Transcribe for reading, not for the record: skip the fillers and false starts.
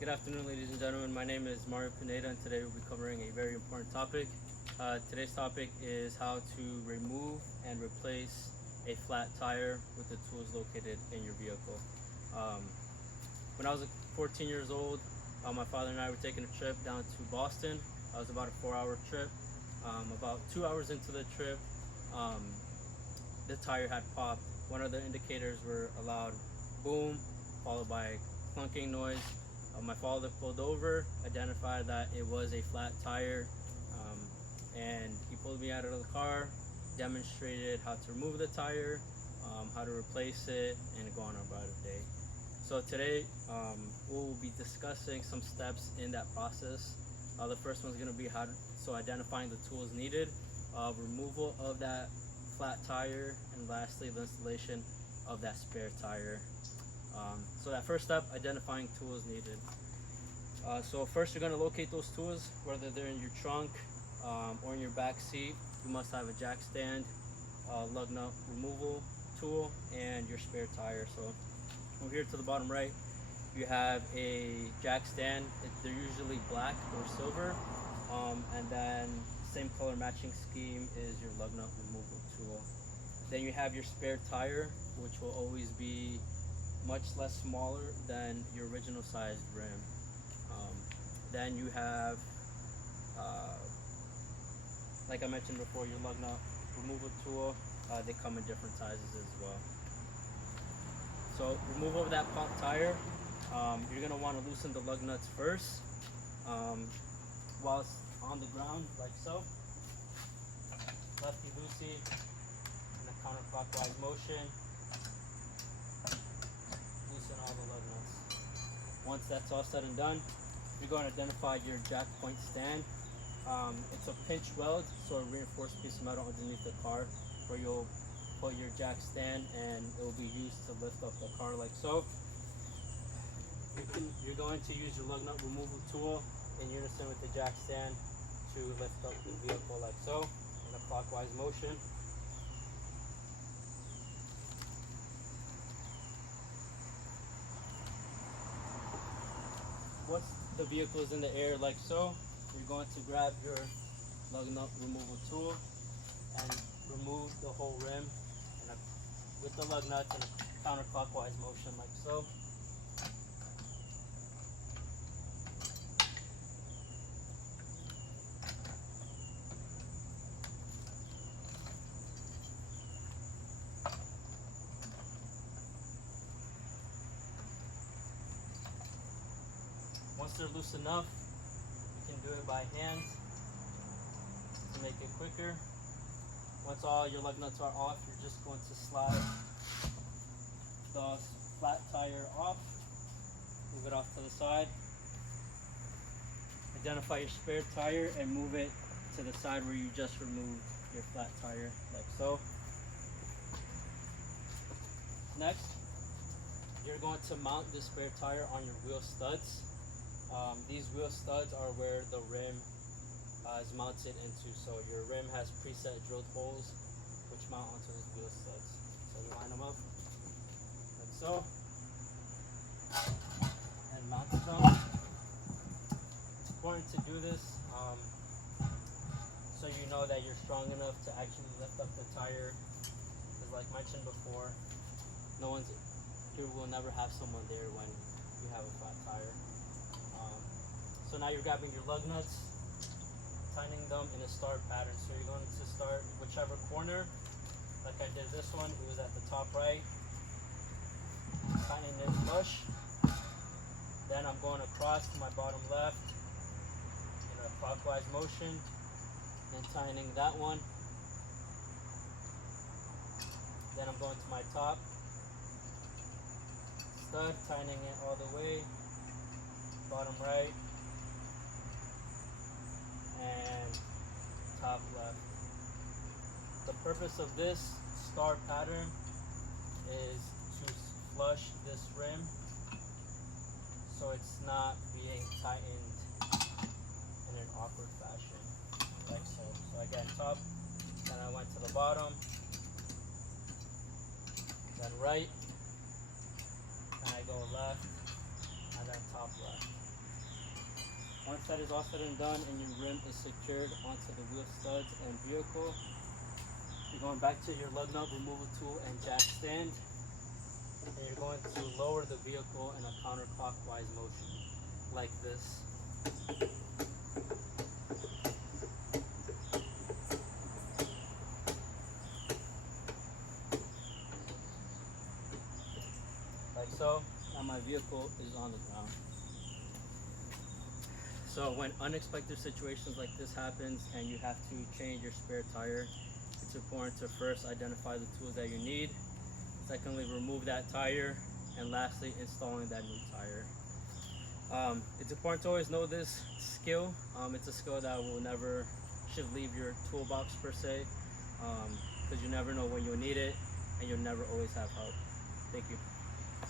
Good afternoon, ladies and gentlemen. My name is Mario Pineda, and today we'll be covering a very important topic. Today's topic is how to remove and replace a flat tire with the tools located in your vehicle. Um, when I was 14 years old, my father and I were taking a trip down to Boston. It was about a 4-hour trip. About 2 hours into the trip, um, the tire had popped. One of the indicators were a loud boom, followed by a clunking noise. My father pulled over, identified that it was a flat tire, and he pulled me out of the car, demonstrated how to remove the tire, how to replace it, and go on about a day. So today we'll be discussing some steps in that process. The first one is going to be identifying the tools needed, removal of that flat tire, and lastly the installation of that spare tire. So that first step, identifying tools needed. So first you're going to locate those tools, whether they're in your trunk or in your back seat. You must have a jack stand, lug nut removal tool, and your spare tire. So over here to the bottom right, you have a jack stand. They're usually black or silver, and then same color matching scheme is your lug nut removal tool. Then you have your spare tire, which will always be much less smaller than your original sized rim. Then you have, like I mentioned before, your lug nut removal tool. They come in different sizes as well. So removal of that popped tire, you're going to want to loosen the lug nuts first while it's on the ground, like so. Lefty-loosey in a counterclockwise motion. Loosen all the lug nuts. Once that's all said and done, you're going to identify your jack point stand. It's a pinch weld, so a reinforced piece of metal underneath the car, where you'll put your jack stand and it will be used to lift up the car like so. You're going to use your lug nut removal tool in unison with the jack stand to lift up the vehicle like so in a clockwise motion. Once the vehicle is in the air like so, you're going to grab your lug nut removal tool and remove the whole rim with the lug nuts in a counterclockwise motion like so. Once they're loose enough, you can do it by hand to make it quicker. Once all your lug nuts are off, you're just going to slide the flat tire off, move it off to the side. Identify your spare tire and move it to the side where you just removed your flat tire, like so. Next, you're going to mount the spare tire on your wheel studs. These wheel studs are where the rim is mounted into. So your rim has preset drilled holes which mount onto those wheel studs. So you line them up like so and mount them. It's important to do this so you know that you're strong enough to actually lift up the tire, because like mentioned before, you will never have someone there when you have a flat tire. So now you're grabbing your lug nuts, tightening them in a star pattern. So you're going to start whichever corner. Like I did this one, it was at the top right. Tightening it flush. Then I'm going across to my bottom left in a clockwise motion. Then tightening that one. Then I'm going to my top stud, tightening it all the way. Bottom right. And top left. The purpose of this star pattern is to flush this rim so it's not being tightened in an awkward fashion, like so. So again, top, then I went to the bottom, then right, and I go left, and then top left. that is all said and done and your rim is secured onto the wheel studs and vehicle, you're going back to your lug nut removal tool and jack stand, and you're going to lower the vehicle in a counterclockwise motion, like this. Like so. Now my vehicle is on the ground. So when unexpected situations like this happens and you have to change your spare tire, it's important to first identify the tools that you need, secondly remove that tire, and lastly installing that new tire. It's important to always know this skill. It's a skill that should leave your toolbox per se, because you never know when you'll need it and you'll never always have help. Thank you.